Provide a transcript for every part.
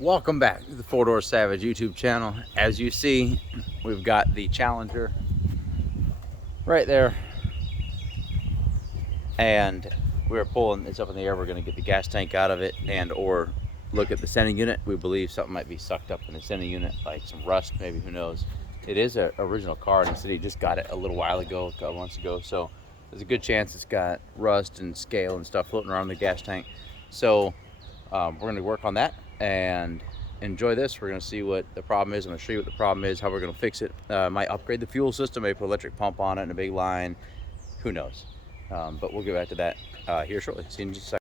Welcome back to the Four Door Savage YouTube channel. As you see, we've got the Challenger right there, and we're pulling this up in the air. We're going to get the gas tank out of it and or look at the sending unit. We believe something might be sucked up in the sending unit, like some rust maybe, who knows. It is an original car, and the city just got it a little while ago, a couple months ago, so there's a good chance it's got rust and scale and stuff floating around the gas tank. So we're going to work on that and enjoy this. We're going to see what the problem is. I'm going to show you what the problem is, how we're going to fix it. Might upgrade the fuel system, maybe put an electric pump on it and a big line, who knows. But we'll get back to that here shortly. See you in just a second.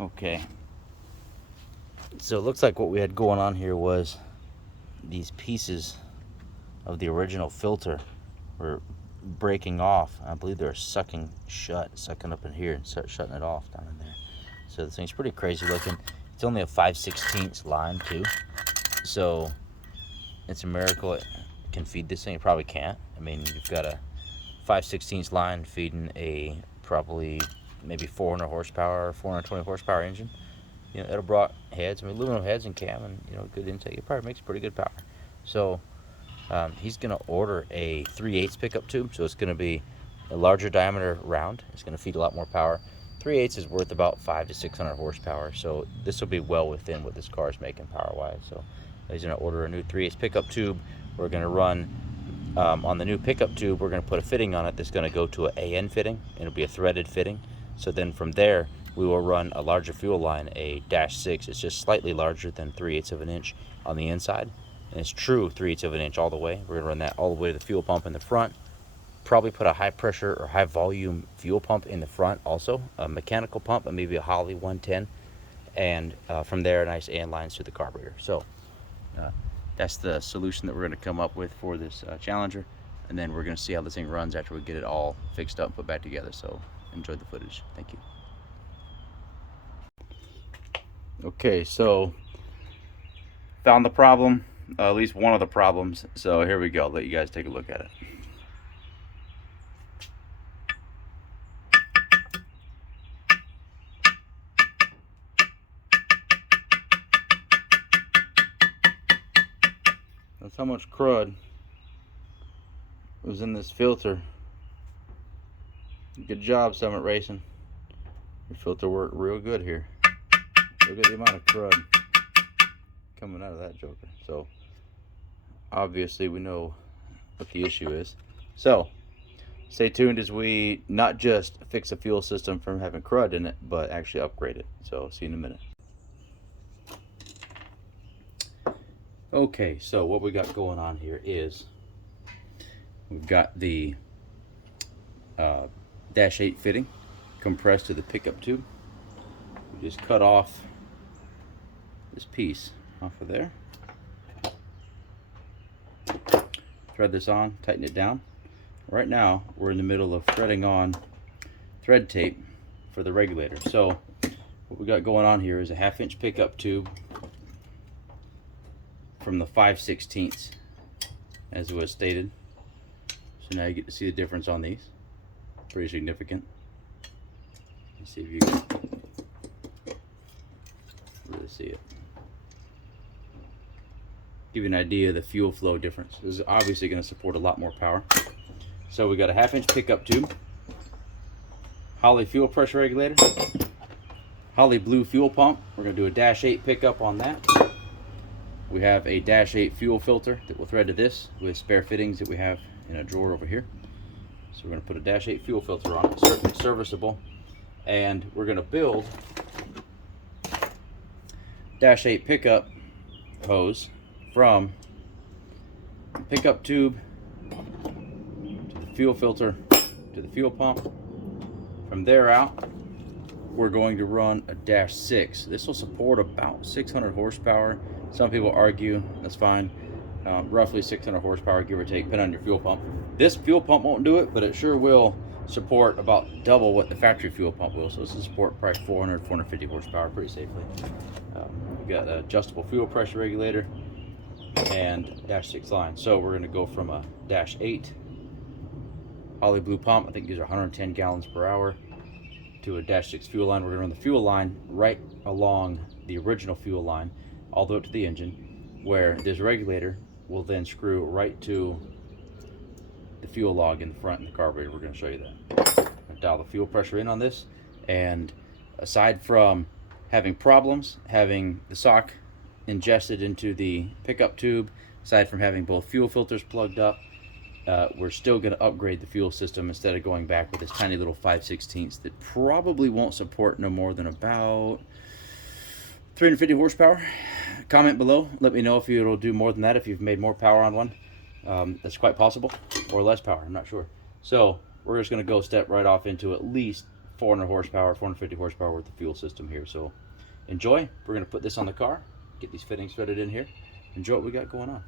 Okay, so it looks like what we had going on here was these pieces of the original filter were breaking off. I believe they're sucking up in here and start shutting it off down in there. So the thing's pretty crazy looking. It's only a 5/16 line too, so it's a miracle it can feed this thing. It probably can't. I mean, you've got a 5/16 line feeding a probably maybe 400 horsepower, 420 horsepower engine. You know, it'll brought heads, I mean, aluminum heads and cam, and you know, good intake. It probably makes pretty good power. So he's gonna order a 3/8 pickup tube, so it's gonna be a larger diameter round. It's gonna feed a lot more power. 3/8 is worth about 500 to 600 horsepower, so this will be well within what this car is making power-wise. So he's gonna order a new 3/8 pickup tube. We're gonna run on the new pickup tube. We're gonna put a fitting on it that's gonna go to an AN fitting. It'll be a threaded fitting. So then from there, we will run a larger fuel line, a -6. It's just slightly larger than 3/8 of an inch on the inside, and it's true 3/8 of an inch all the way. We're gonna run that all the way to the fuel pump in the front. Probably put a high pressure or high volume fuel pump in the front also, a mechanical pump, and maybe a Holley 110, and from there, nice AN lines to the carburetor. So that's the solution that we're gonna come up with for this Challenger, and then we're gonna see how this thing runs after we get it all fixed up and put back together. So enjoy the footage. Thank you. Okay, so found the problem, at least one of the problems. So here we go. Let you guys take a look at it. That's how much crud was in this filter. Good job, Summit Racing. Your filter worked real good here. Look at the amount of crud coming out of that joker. So obviously we know what the issue is. So stay tuned as we not just fix the fuel system from having crud in it, but actually upgrade it. So see you in a minute. Okay, so what we got going on here is we've got the -8 fitting compressed to the pickup tube. We just cut off this piece off of there. Thread this on, tighten it down. Right now we're in the middle of threading on thread tape for the regulator. So what we got going on here is a 1/2 inch pickup tube from the 5/16 as it was stated. So now you get to see the difference on these. Pretty significant. Let's see if you can really see it. Give you an idea of the fuel flow difference. This is obviously going to support a lot more power. So we got a 1/2 inch pickup tube, Holley fuel pressure regulator, Holley blue fuel pump. We're going to do a -8 pickup on that. We have a -8 fuel filter that will thread to this with spare fittings that we have in a drawer over here. So we're going to put a -8 fuel filter on it, certainly serviceable, and we're going to build -8 pickup hose from the pickup tube to the fuel filter to the fuel pump. From there out, we're going to run a -6. This will support about 600 horsepower. Some people argue that's fine. Roughly 600 horsepower, give or take, depending on your fuel pump. This fuel pump won't do it, but it sure will support about double what the factory fuel pump will. So this will support probably 400, 450 horsepower pretty safely. We've got an adjustable fuel pressure regulator and -6 line. So we're going to go from a -8 Holley Blue pump, I think these are 110 gallons per hour, to a -6 fuel line. We're going to run the fuel line right along the original fuel line all the way up to the engine, where this regulator will then screw right to the fuel log in the front and the carburetor. We're going to show you that. Dial the fuel pressure in on this, and aside from having problems having the sock ingested into the pickup tube, aside from having both fuel filters plugged up, we're still going to upgrade the fuel system instead of going back with this tiny little 5/16 that probably won't support no more than about 350 horsepower. Comment below, let me know if it'll do more than that, if you've made more power on one. That's quite possible, or less power, I'm not sure. So we're just going to go step right off into at least 400 horsepower, 450 horsepower worth of fuel system here. So enjoy. We're going to put this on the car, get these fittings threaded in here, enjoy what we got going on.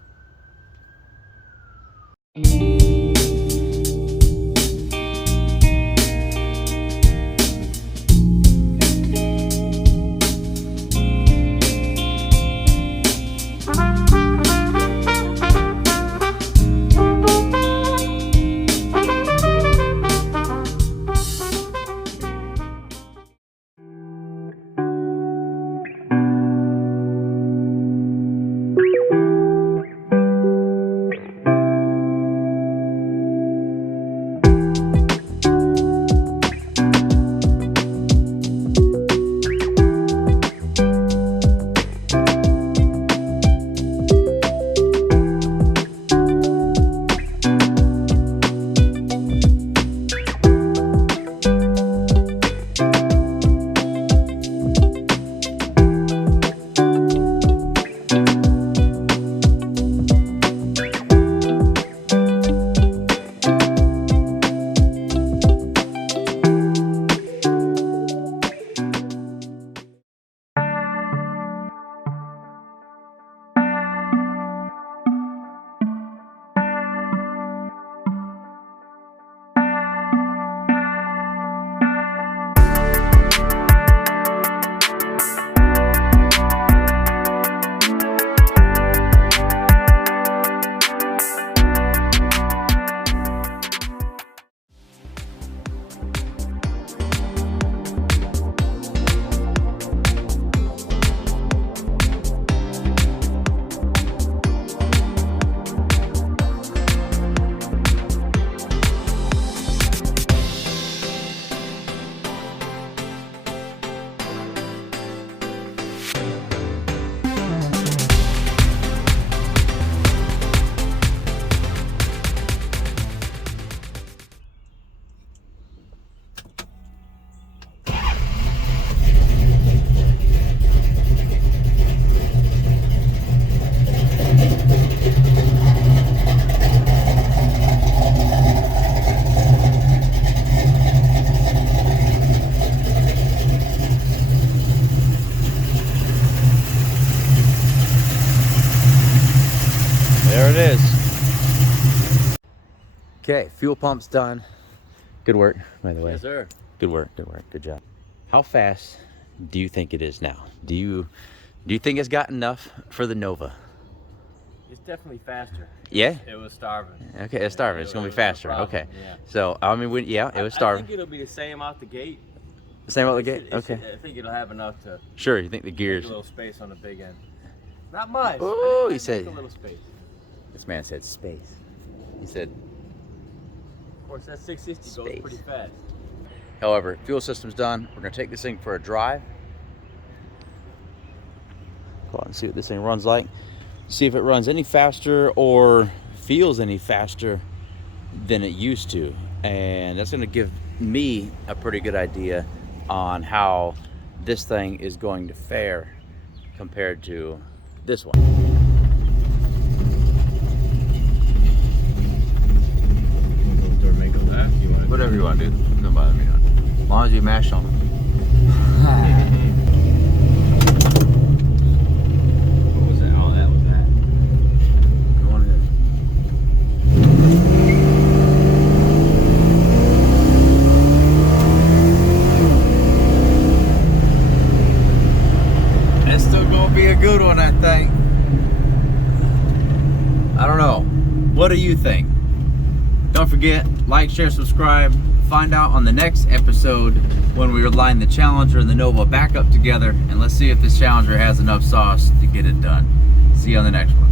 There it is. Okay, fuel pump's done. Good work, by the way. Yes, sir. Good work, good work, good job. How fast do you think it is now? Do you think it's got enough for the Nova? It's definitely faster. Yeah? It was starving. Okay, it's starving. It's gonna be faster. No problem, Okay. yeah. So I mean, it was I starving. think it'll be the same out the gate. Same out the gate. It's- Okay. I think it'll have enough to Sure. You think the make gears? a little space on the big end. Not much. Oh, I he think said- a little space. This man said space. He said. Of course, that 660 Space. goes pretty fast. However, fuel system's done. We're gonna take this thing for a drive. Go out and see what this thing runs like. See if it runs any faster or feels any faster than it used to. And that's gonna give me a pretty good idea on how this thing is going to fare compared to this one. Whatever you want to do, don't bother me. As long as you mash on them. What was that? Oh, that was that. Go on ahead. fluid on that thing. I don't know. What do you think? Don't forget, like, share, subscribe. Find out on the next episode when we line the Challenger and the Nova back up together, and let's see if this Challenger has enough sauce to get it done. See you on the next one.